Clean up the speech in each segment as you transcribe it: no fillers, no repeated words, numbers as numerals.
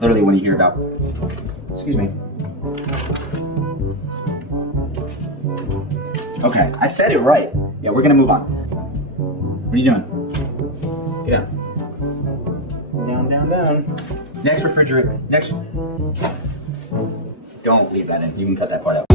Literally when you hear about, excuse me. Okay, I said it right. Yeah, we're gonna move on. What are you doing? Get down. Down, down, down. Next refrigerator, next. Don't leave that in, you can cut that part out.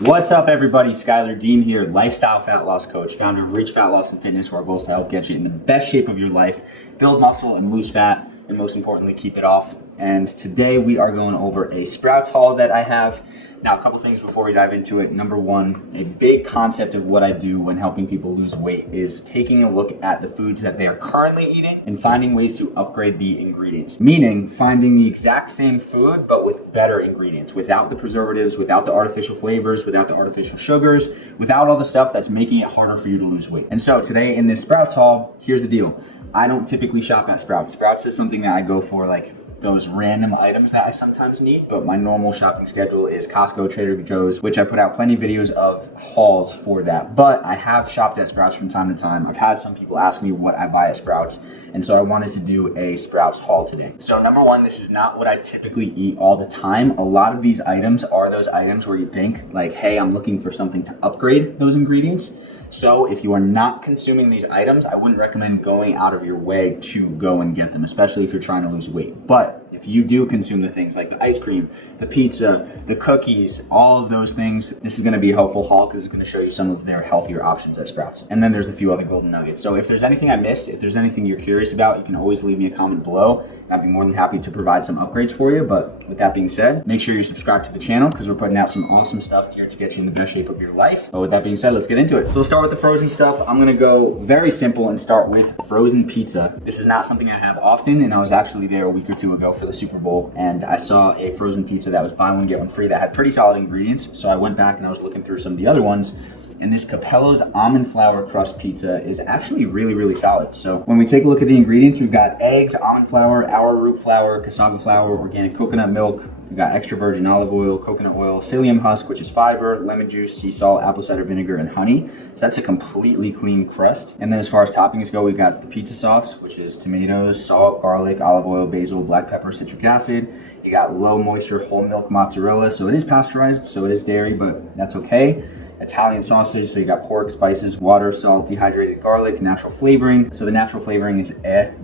What's up everybody, Schuyler Dean here, lifestyle fat loss coach, founder of Reach Fat Loss and Fitness, where our goal is to help get you in the best shape of your life, build muscle and lose fat, and most importantly, keep it off. And today we are going over a Sprouts haul that I have. Now, a couple things before we dive into it. Number one, a big concept of what I do when helping people lose weight is taking a look at the foods that they are currently eating and finding ways to upgrade the ingredients. Meaning finding the exact same food, but with better ingredients, without the preservatives, without the artificial flavors, without the artificial sugars, without all the stuff that's making it harder for you to lose weight. And so today in this Sprouts haul, here's the deal. I don't typically shop at Sprouts. Sprouts is something that I go for like those random items that I sometimes need, but my normal shopping schedule is Costco, Trader Joe's, which I put out plenty of videos of hauls for that. But I have shopped at Sprouts from time to time. I've had some people ask me what I buy at Sprouts, and so I wanted to do a Sprouts haul today. So number one, this is not what I typically eat all the time. A lot of these items are those items where you think like, hey, I'm looking for something to upgrade those ingredients. So if you are not consuming these items, I wouldn't recommend going out of your way to go and get them, especially if you're trying to lose weight. But if you do consume the things like the ice cream, the pizza, the cookies, all of those things, this is gonna be a helpful haul because it's gonna show you some of their healthier options at Sprouts. And then there's a few other golden nuggets. So if there's anything I missed, if there's anything you're curious about, you can always leave me a comment below. And I'd be more than happy to provide some upgrades for you. But with that being said, make sure you subscribe to the channel because we're putting out some awesome stuff here to get you in the best shape of your life. But with that being said, let's get into it. So let's start with the frozen stuff. I'm gonna go very simple and start with frozen pizza. This is not something I have often, and I was actually there a week or two ago for the Super Bowl, and I saw a frozen pizza that was buy one, get one free that had pretty solid ingredients. So I went back and I was looking through some of the other ones, and this Capello's almond flour crust pizza is actually really solid. So when we take a look at the ingredients, we've got eggs, almond flour, arrowroot flour, cassava flour, organic coconut milk. We've got extra virgin olive oil, coconut oil, psyllium husk, which is fiber, lemon juice, sea salt, apple cider vinegar, and honey. So that's a completely clean crust. And then as far as toppings go, we've got the pizza sauce, which is tomatoes, salt, garlic, olive oil, basil, black pepper, citric acid. You got low moisture whole milk mozzarella. So it is pasteurized, so it is dairy, but that's okay. Italian sausage, so you got pork, spices, water, salt, dehydrated garlic, natural flavoring. So the natural flavoring is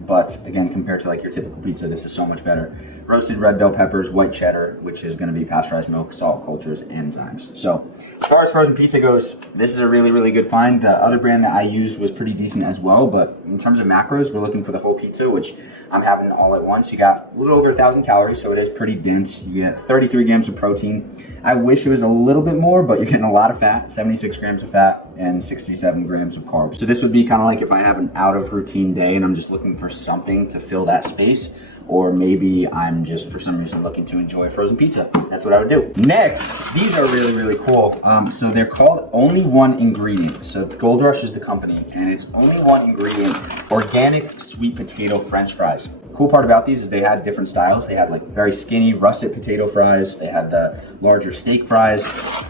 but again, compared to like your typical pizza, this is so much better. Roasted red bell peppers, white cheddar, which is gonna be pasteurized milk, salt, cultures, enzymes. So as far as frozen pizza goes, this is a really good find. The other brand that I used was pretty decent as well, but in terms of macros, we're looking for the whole pizza, which I'm having all at once. You got a little over 1,000 calories, so it is pretty dense. You get 33 grams of protein. I wish it was a little bit more, but you're getting a lot of fat, 76 grams of fat and 67 grams of carbs. So this would be kind of like if I have an out of routine day and I'm just looking for something to fill that space, or maybe I'm just for some reason looking to enjoy frozen pizza. That's what I would do. Next, these are really cool. So they're called Only One Ingredient. So Gold Rush is the company, and it's only one ingredient, organic sweet potato French fries. Cool part about these is they had different styles. They had like very skinny russet potato fries. They had the larger steak fries,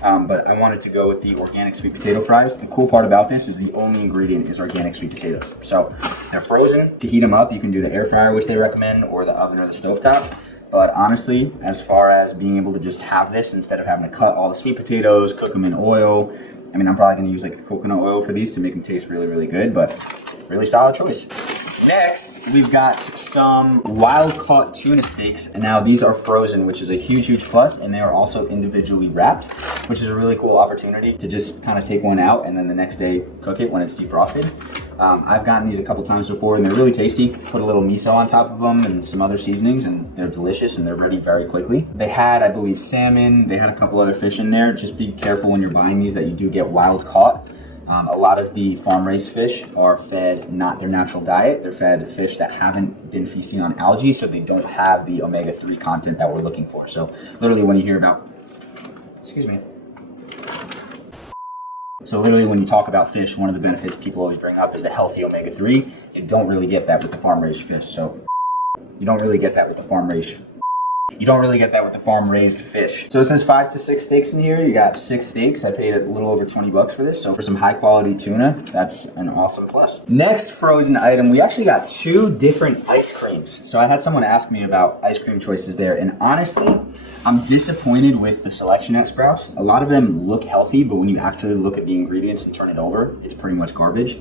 but I wanted to go with the organic sweet potato fries. The cool part about this is the only ingredient is organic sweet potatoes. So they're frozen. To heat them up, you can do the air fryer, which they recommend, or the oven or the stovetop. But honestly, as far as being able to just have this instead of having to cut all the sweet potatoes, cook them in oil, I mean, I'm probably gonna use like a coconut oil for these to make them taste really good, but really solid choice. Next, we've got some wild-caught tuna steaks, and now these are frozen, which is a huge plus, and they are also individually wrapped, which is a really cool opportunity to just kind of take one out and then the next day cook it when it's defrosted. I've gotten these a couple times before, and they're really tasty. Put a little miso on top of them and some other seasonings, and they're delicious, and they're ready very quickly. They had, I believe, salmon. They had a couple other fish in there. Just be careful when you're buying these that you do get wild-caught. A lot of the farm-raised fish are fed not their natural diet. They're fed fish that haven't been feasting on algae, so they don't have the omega-3 content that we're looking for. So literally when you hear about, excuse me. So literally when you talk about fish, one of the benefits people always bring up is the healthy omega-3. You don't really get that with the farm-raised fish. So you don't really get that with the farm-raised You don't really get that with the farm-raised fish. So it says 5 to 6 steaks in here. You got 6 steaks. I paid a little over 20 bucks for this. So for some high-quality tuna, that's an awesome plus. Next frozen item, we actually got 2 different ice creams. So I had someone ask me about ice cream choices there, and honestly, I'm disappointed with the selection at Sprouts. A lot of them look healthy, but when you actually look at the ingredients and turn it over, it's pretty much garbage.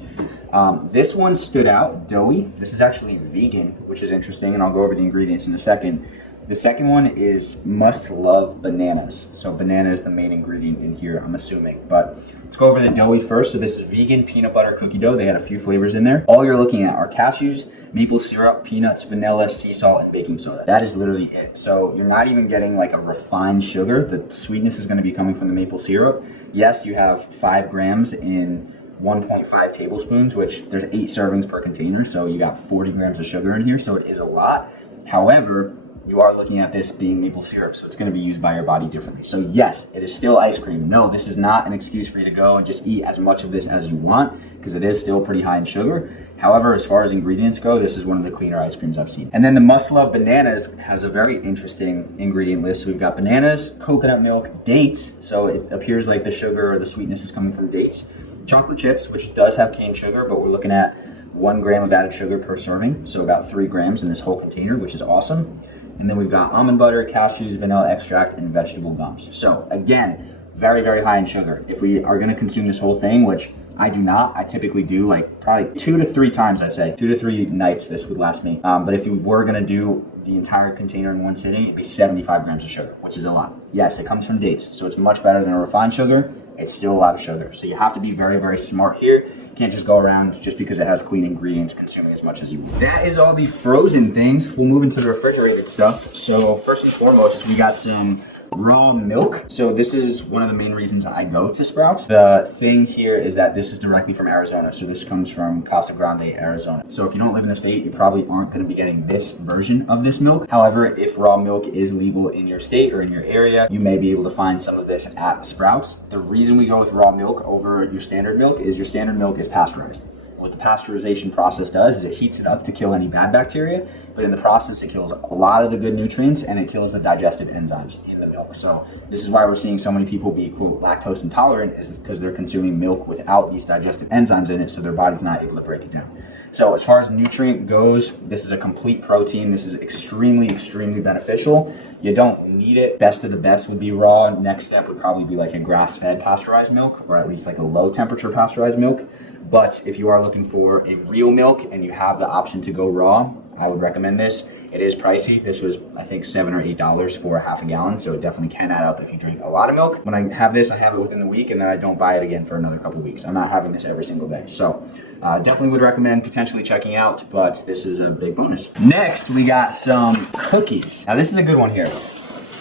This one stood out, doughy. This is actually vegan, which is interesting, and I'll go over the ingredients in a second. The second one is must love bananas. So banana is the main ingredient in here, I'm assuming. But let's go over the doughy first. So this is vegan peanut butter cookie dough. They had a few flavors in there. All you're looking at are cashews, maple syrup, peanuts, vanilla, sea salt, and baking soda. That is literally it. So you're not even getting like a refined sugar. The sweetness is going to be coming from the maple syrup. Yes, you have 5 grams in 1.5 tablespoons, which there's 8 servings per container. So you got 40 grams of sugar in here. So it is a lot. However, you are looking at this being maple syrup, so it's going to be used by your body differently. So yes, it is still ice cream. No, this is not an excuse for you to go and just eat as much of this as you want, because it is still pretty high in sugar. However, as far as ingredients go, this is one of the cleaner ice creams I've seen. And then the Must Love Bananas has a very interesting ingredient list. So we've got bananas, coconut milk, dates. So it appears like the sugar or the sweetness is coming from dates. Chocolate chips, which does have cane sugar, but we're looking at 1 gram of added sugar per serving. So about 3 grams in this whole container, which is awesome. And then we've got almond butter, cashews, vanilla extract, and vegetable gums. So again, very, very high in sugar. If we are gonna consume this whole thing, which I do not, I typically do like probably 2 to 3 times, I'd say. 2 to 3 nights this would last me. But if you were gonna do the entire container in one sitting, it'd be 75 grams of sugar, which is a lot. Yes, it comes from dates, so it's much better than a refined sugar. It's still a lot of sugar. So you have to be very, very smart here. You can't just go around just because it has clean ingredients consuming as much as you want. That is all the frozen things. We'll move into the refrigerated stuff. So first and foremost, we got some raw milk. So this is one of the main reasons I go to Sprouts. The thing here is that this is directly from Arizona. So this comes from Casa Grande, Arizona. So if you don't live in the state, you probably aren't going to be getting this version of this milk. However, if raw milk is legal in your state or in your area, you may be able to find some of this at Sprouts. The reason we go with raw milk over your standard milk is your standard milk is pasteurized. What the pasteurization process does is it heats it up to kill any bad bacteria, but in the process it kills a lot of the good nutrients and it kills the digestive enzymes in the milk. So this is why we're seeing so many people be quote lactose intolerant, is because they're consuming milk without these digestive enzymes in it, so their body's not able to break it down. So as far as nutrient goes, this is a complete protein. This is extremely, extremely beneficial. You don't need it. Best of the best would be raw. Next step would probably be like a grass-fed pasteurized milk, or at least like a low temperature pasteurized milk. But if you are looking for a real milk and you have the option to go raw, I would recommend this. It is pricey. This was, I think, $7 or $8 for a half a gallon, so it definitely can add up if you drink a lot of milk. When I have this, I have it within the week, and then I don't buy it again for another couple of weeks. I'm not having this every single day. So definitely would recommend potentially checking out, but this is a big bonus. Next, we got some cookies. Now, this is a good one here.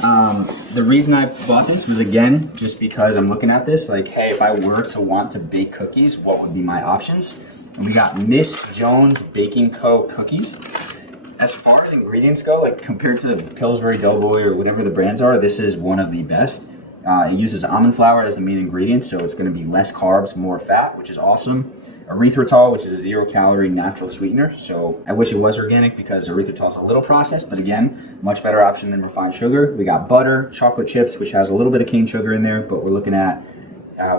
The reason I bought this was, again, just because I'm looking at this, like, hey, if I were to want to bake cookies, what would be my options? And we got Miss Jones Baking Co. cookies. As far as ingredients go, like compared to the Pillsbury Doughboy or whatever the brands are, this is one of the best. It uses almond flour as the main ingredient, so it's going to be less carbs, more fat, which is awesome. Erythritol, which is a 0-calorie natural sweetener. So I wish it was organic because erythritol is a little processed, but again, much better option than refined sugar. We got butter, chocolate chips, which has a little bit of cane sugar in there, but we're looking at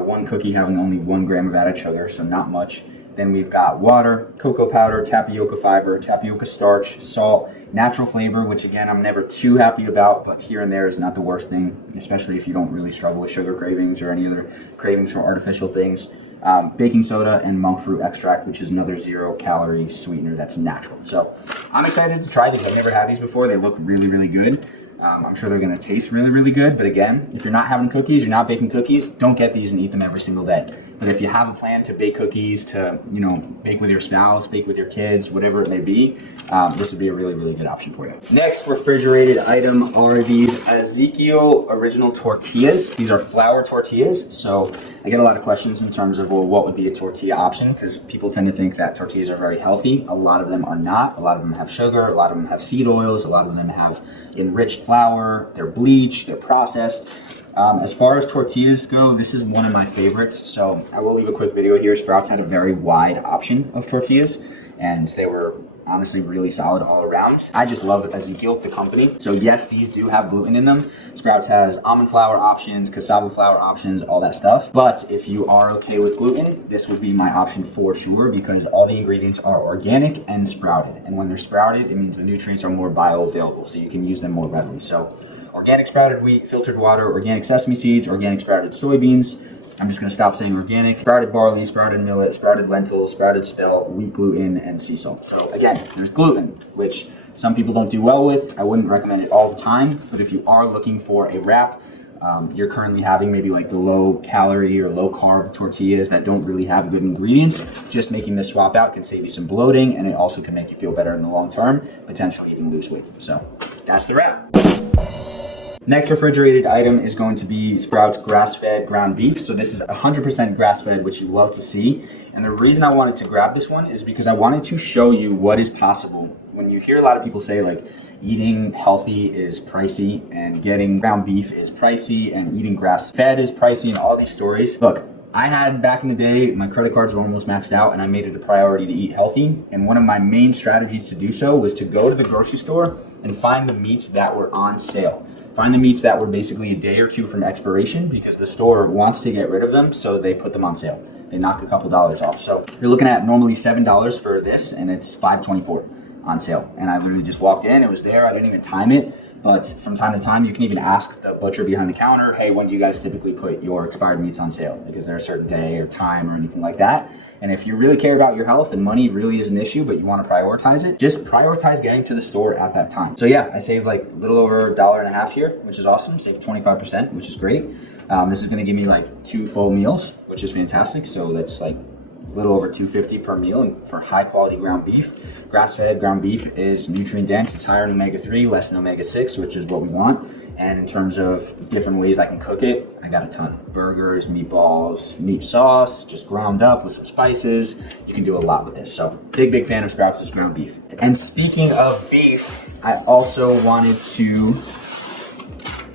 one cookie having only 1 gram of added sugar, so not much. Then we've got water, cocoa powder, tapioca fiber, tapioca starch, salt, natural flavor, which again, I'm never too happy about, but here and there is not the worst thing, especially if you don't really struggle with sugar cravings or any other cravings for artificial things. Baking soda and monk fruit extract, which is another 0-calorie sweetener that's natural. So I'm excited to try these. I've never had these before. They look really, really good. I'm sure they're going to taste really, really good. But again, if you're not having cookies, you're not baking cookies, don't get these and eat them every single day. But if you have a plan to bake cookies, to, you know, bake with your spouse, bake with your kids, whatever it may be, this would be a really, really good option for you. Next refrigerated item are these Ezekiel original tortillas. These are flour tortillas. So I get a lot of questions in terms of, well, what would be a tortilla option? Because people tend to think that tortillas are very healthy. A lot of them are not. A lot of them have sugar. A lot of them have seed oils. A lot of them have enriched flour. They're bleached. They're processed. As far as tortillas go, this is one of my favorites. So I will leave a quick video here. Sprouts had a very wide option of tortillas, and they were honestly really solid all around. I just love Ezekiel, the company. So yes, these do have gluten in them. Sprouts has almond flour options, cassava flour options, all that stuff. But if you are okay with gluten, this would be my option for sure, because all the ingredients are organic and sprouted. And when they're sprouted, it means the nutrients are more bioavailable, so you can use them more readily. So organic sprouted wheat, filtered water, organic sesame seeds, organic sprouted soybeans. I'm just going to stop saying organic. Sprouted barley, sprouted millet, sprouted lentils, sprouted spelt, wheat gluten, and sea salt. So again, there's gluten, which some people don't do well with. I wouldn't recommend it all the time, but if you are looking for a wrap, you're currently having maybe like the low calorie or low carb tortillas that don't really have good ingredients, just making this swap out can save you some bloating, and it also can make you feel better in the long term, potentially even lose weight. So that's the wrap. Next refrigerated item is going to be Sprouts grass-fed ground beef. So this is 100% grass-fed, which you love to see. And the reason I wanted to grab this one is because I wanted to show you what is possible. When you hear a lot of people say like eating healthy is pricey and getting ground beef is pricey and eating grass-fed is pricey and all these stories. Look, I had back in the day, my credit cards were almost maxed out and I made it a priority to eat healthy. And one of my main strategies to do so was to go to the grocery store and find the meats that were on sale. Find the meats that were basically a day or two from expiration, because the store wants to get rid of them, so they put them on sale. They knock a couple dollars off. So you're looking at normally $7 for this, and it's $5.24 on sale. And I literally just walked in, it was there, I didn't even time it. But from time to time, you can even ask the butcher behind the counter, hey, when do you guys typically put your expired meats on sale? Because there's a certain day or time or anything like that. And if you really care about your health and money really is an issue, but you want to prioritize it, just prioritize getting to the store at that time. So yeah, I saved like a little over $1.50 here, which is awesome. Saved 25%, which is great. This is going to give me like 2 full meals, which is fantastic. So that's like a little over $2.50 per meal. And for high quality ground beef, grass-fed ground beef is nutrient dense. It's higher in omega-3, less in omega-6, which is what we want. And in terms of different ways I can cook it, I got a ton. Burgers, meatballs, meat sauce, just ground up with some spices. You can do a lot with this. So big fan of Sprouts' ground beef. And speaking of beef, I also wanted to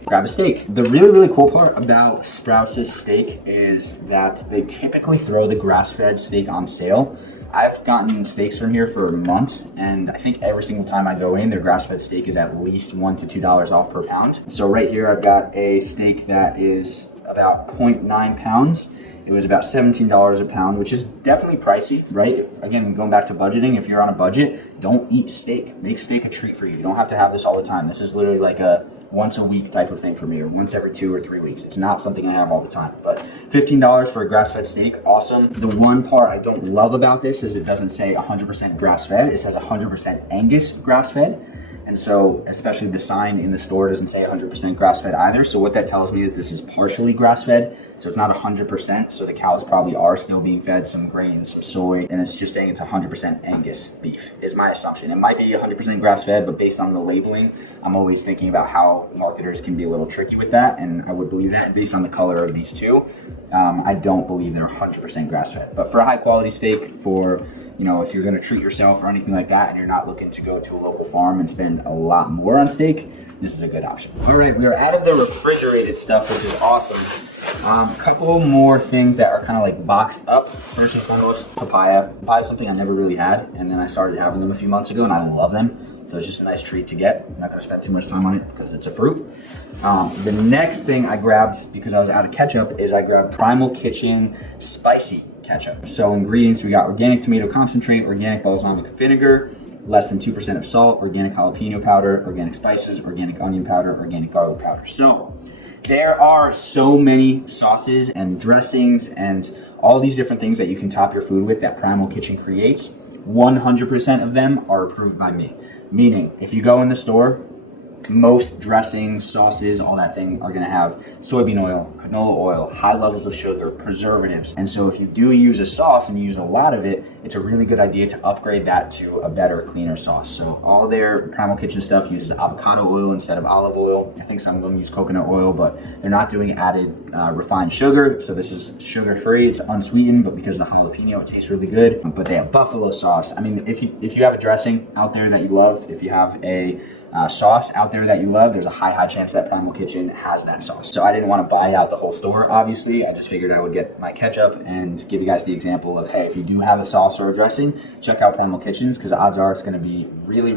grab a steak. The really cool part about Sprouts' steak is that they typically throw the grass-fed steak on sale. I've gotten steaks from here for months, and I think every single time I go in, their grass-fed steak is at least $1 to $2 off per pound. So right here, I've got a steak that is about 0.9 pounds. It was about $17 a pound, which is definitely pricey, right? If, again, going back to budgeting, if you're on a budget, don't eat steak. Make steak a treat for you. You don't have to have this all the time. This is literally like a once a week type of thing for me, or once every 2 or 3 weeks. It's not something I have all the time, but $15 for a grass-fed steak, awesome. The one part I don't love about this is it doesn't say 100% grass-fed. It says 100% Angus grass-fed. And so, especially the sign in the store doesn't say 100% grass-fed either. So what that tells me is this is partially grass-fed. So it's not 100%. So the cows probably are still being fed some grains, some soy, and it's just saying it's 100% Angus beef is my assumption. It might be 100% grass-fed, but based on the labeling, I'm always thinking about how marketers can be a little tricky with that. And I would believe that based on the color of these two. I don't believe they're 100% grass-fed, but for a high quality steak, for if you're going to treat yourself or anything like that and you're not looking to go to a local farm and spend a lot more on steak, this is a good option. All right, we are out of the refrigerated stuff, which is awesome. A couple more things that are kind of like boxed up. First and foremost, papaya. Papaya is something I never really had, and then I started having them a few months ago, and I love them. So it's just a nice treat to get. I'm not going to spend too much time on it because it's a fruit. The next thing I grabbed, because I was out of ketchup, is I grabbed Primal Kitchen Spicy Ketchup. So ingredients, we got organic tomato concentrate, organic balsamic vinegar, less than 2% of salt, organic jalapeno powder, organic spices, organic onion powder, organic garlic powder. So there are so many sauces and dressings and all these different things that you can top your food with that Primal Kitchen creates. 100% of them are approved by me. Meaning, if you go in the store, most dressings, sauces, all that thing are going to have soybean oil, canola oil, high levels of sugar, preservatives. And so if you do use a sauce and you use a lot of it, it's a really good idea to upgrade that to a better, cleaner sauce. So all their Primal Kitchen stuff uses avocado oil instead of olive oil. I think some of them use coconut oil, but they're not doing added refined sugar. So this is sugar-free. It's unsweetened, but because of the jalapeno, it tastes really good. But they have buffalo sauce. I mean, if you have a dressing out there that you love, if you have a sauce out there that you love, there's a high chance that Primal Kitchen has that sauce. So I didn't want to buy out the whole store, obviously. I just figured I would get my ketchup and give you guys the example of, hey, if you do have a sauce or a dressing, check out Primal Kitchens, because odds are it's going to be really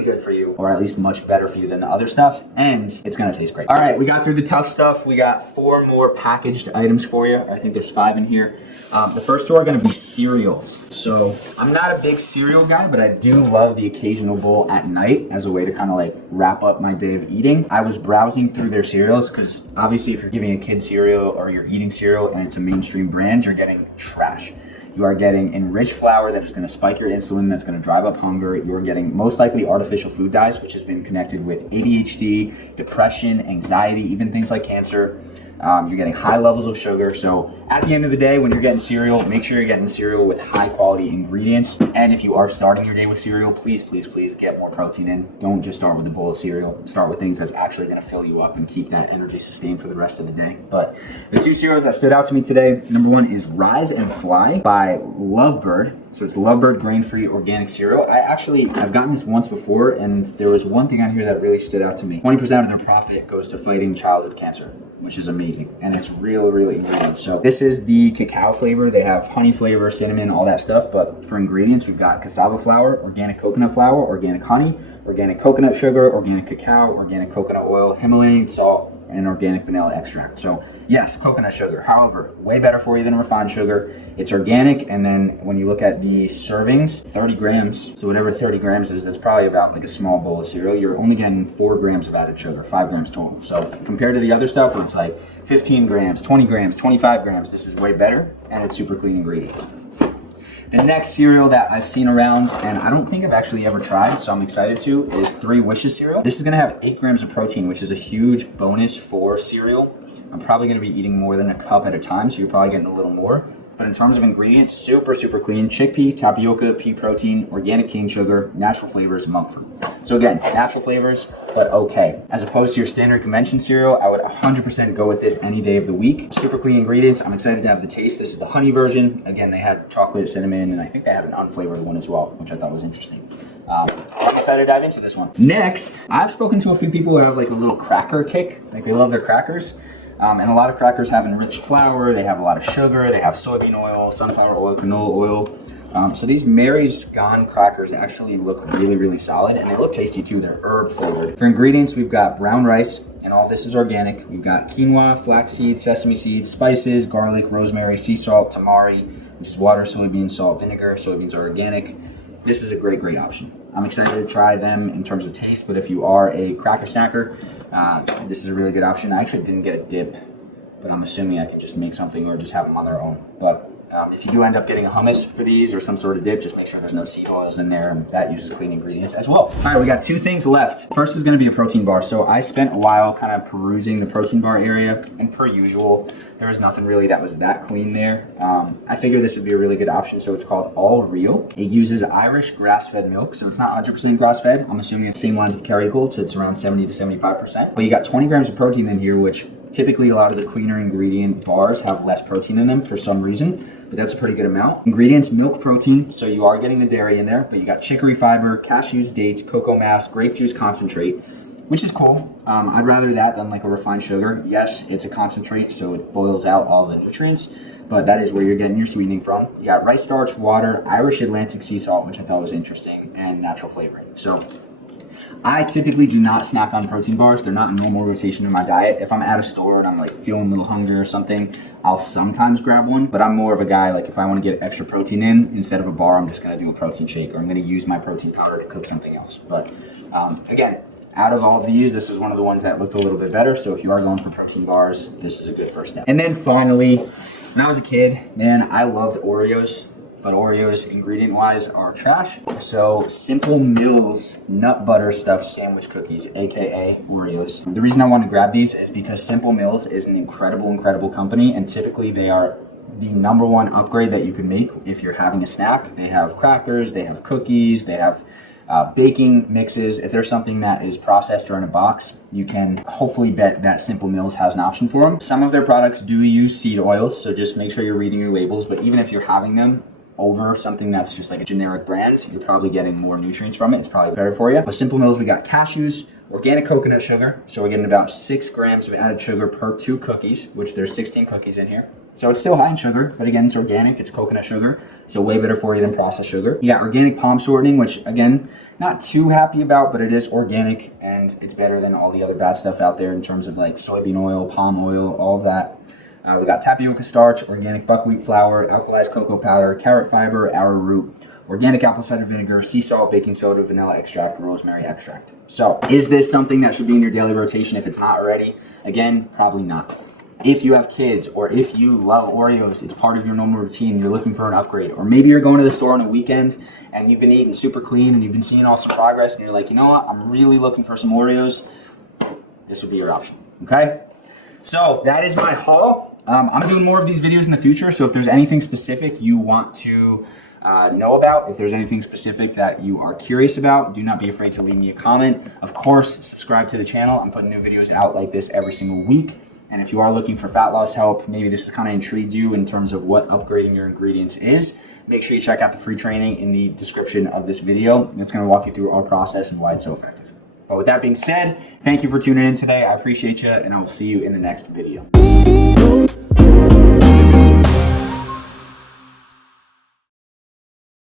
good for you, or at least much better for you than the other stuff, and it's going to taste great. All right, we got through the tough stuff. We got 4 more packaged items for you. I think there's 5 in here. The first 2 are going to be cereals. So I'm not a big cereal guy, but I do love the occasional bowl at night as a way to kind of like wrap up my day of eating. I was browsing through their cereals because obviously if you're giving a kid cereal or you're eating cereal and it's a mainstream brand, you're getting trash. You are getting enriched flour that is going to spike your insulin, that's going to drive up hunger. You're getting most likely artificial food dyes, which has been connected with ADHD, depression, anxiety, even things like cancer. You're getting high levels of sugar. So at the end of the day, when you're getting cereal, make sure you're getting cereal with high quality ingredients. And if you are starting your day with cereal, please get more protein in. Don't just start with a bowl of cereal. Start with things that's actually going to fill you up and keep that energy sustained for the rest of the day. But the 2 cereals that stood out to me today, number 1 is Rise and Fly by Lovebird. So it's Lovebird grain-free organic cereal. I've gotten this once before, and there was one thing on here that really stood out to me. 20% of their profit goes to fighting childhood cancer, which is amazing. And it's really good. So this is the cacao flavor. They have honey flavor, cinnamon, all that stuff. But for ingredients, we've got cassava flour, organic coconut flour, organic honey, organic coconut sugar, organic cacao, organic coconut oil, Himalayan salt, and organic vanilla extract. So yes, coconut sugar. However, way better for you than refined sugar. It's organic, and then when you look at the servings, 30 grams. So whatever 30 grams is, that's probably about like a small bowl of cereal. You're only getting 4 grams of added sugar, 5 grams total. So compared to the other stuff where it's like 15 grams, 20 grams, 25 grams, this is way better, and it's super clean ingredients. The next cereal that I've seen around, and I don't think I've actually ever tried, so I'm excited to, is 3 Wishes cereal. This is gonna have 8 grams of protein, which is a huge bonus for cereal. I'm probably gonna be eating more than a cup at a time, so you're probably getting a little more. But in terms of ingredients, super clean. Chickpea, tapioca, pea protein, organic cane sugar, natural flavors, monk fruit. So again, natural flavors, but okay. As opposed to your standard convention cereal, I would 100% go with this any day of the week. Super clean ingredients. I'm excited to have the taste. This is the honey version. Again, they had chocolate, cinnamon, and I think they had an unflavored one as well, which I thought was interesting. I'm excited to dive into this one. Next, I've spoken to a few people who have like a little cracker kick. Like they love their crackers. And a lot of crackers have enriched flour, they have a lot of sugar, they have soybean oil, sunflower oil, canola oil. So these Mary's Gone crackers actually look really solid, and they look tasty too. They're herb flavored. For ingredients, we've got brown rice, and all this is organic. We've got quinoa, flaxseed, sesame seeds, spices, garlic, rosemary, sea salt, tamari, which is water, soybean, salt, vinegar. Soybeans are organic. This is a great option. I'm excited to try them in terms of taste, but if you are a cracker snacker, this is a really good option. I actually didn't get a dip, but I'm assuming I could just make something or just have them on their own. But if you do end up getting a hummus for these or some sort of dip, just make sure there's no seed oils in there, and that uses clean ingredients as well. All right, we got 2 things left. First is gonna be a protein bar. So I spent a while kind of perusing the protein bar area, and per usual, there was nothing really that was that clean there. I figured this would be a really good option. So it's called All Real. It uses Irish grass-fed milk, so it's not 100% grass-fed. I'm assuming it's the same lines of Kerrygold, so it's around 70 to 75%. But you got 20 grams of protein in here, which typically a lot of the cleaner ingredient bars have less protein in them for some reason, but that's a pretty good amount. Ingredients, milk protein, so you are getting the dairy in there, but you got chicory fiber, cashews, dates, cocoa mass, grape juice concentrate, which is cool. I'd rather that than like a refined sugar. Yes, it's a concentrate, so it boils out all the nutrients, but that is where you're getting your sweetening from. You got rice starch, water, Irish Atlantic sea salt, which I thought was interesting, and natural flavoring. So I typically do not snack on protein bars. They're not a normal rotation in my diet. If I'm at a store and I'm like feeling a little hungry or something, I'll sometimes grab one, but I'm more of a guy, like if I want to get extra protein in, instead of a bar, I'm just going to do a protein shake, or I'm going to use my protein powder to cook something else. But again, out of all of these, this is one of the ones that looked a little bit better. So if you are going for protein bars, this is a good first step. And then finally, when I was a kid, man, I loved Oreos. But Oreos, ingredient-wise, are trash. So Simple Mills nut butter stuffed sandwich cookies, aka Oreos. The reason I want to grab these is because Simple Mills is an incredible company, and typically they are the #1 upgrade that you could make if you're having a snack. They have crackers, they have cookies, they have baking mixes. If there's something that is processed or in a box, you can hopefully bet that Simple Mills has an option for them. Some of their products do use seed oils, so just make sure you're reading your labels. But even if you're having them, over something that's just like a generic brand. You're probably getting more nutrients from it. It's probably better for you. With Simple Mills, we got cashews, organic coconut sugar. So we're getting about 6 grams of added sugar per 2 cookies, which there's 16 cookies in here. So it's still high in sugar, but again, it's organic, it's coconut sugar, so way better for you than processed sugar. You got organic palm shortening, which again, not too happy about, but it is organic and it's better than all the other bad stuff out there in terms of like soybean oil, palm oil, all of that. We got tapioca starch, organic buckwheat flour, alkalized cocoa powder, carrot fiber, arrowroot, organic apple cider vinegar, sea salt, baking soda, vanilla extract, rosemary extract. So is this something that should be in your daily rotation if it's not already? Again, probably not. If you have kids or if you love Oreos, it's part of your normal routine, you're looking for an upgrade. Or maybe you're going to the store on a weekend and you've been eating super clean and you've been seeing all some progress and you're like, you know what, I'm really looking for some Oreos. This would be your option, okay? So that is my haul. I'm doing more of these videos in the future, so if there's anything specific you want to know about, if there's anything specific that you are curious about, do not be afraid to leave me a comment. Of course, subscribe to the channel. I'm putting new videos out like this every single week. And if you are looking for fat loss help, maybe this has kind of intrigued you in terms of what upgrading your ingredients is, make sure you check out the free training in the description of this video. It's going to walk you through our process and why it's so effective. But with that being said, thank you for tuning in today. I appreciate you, and I will see you in the next video.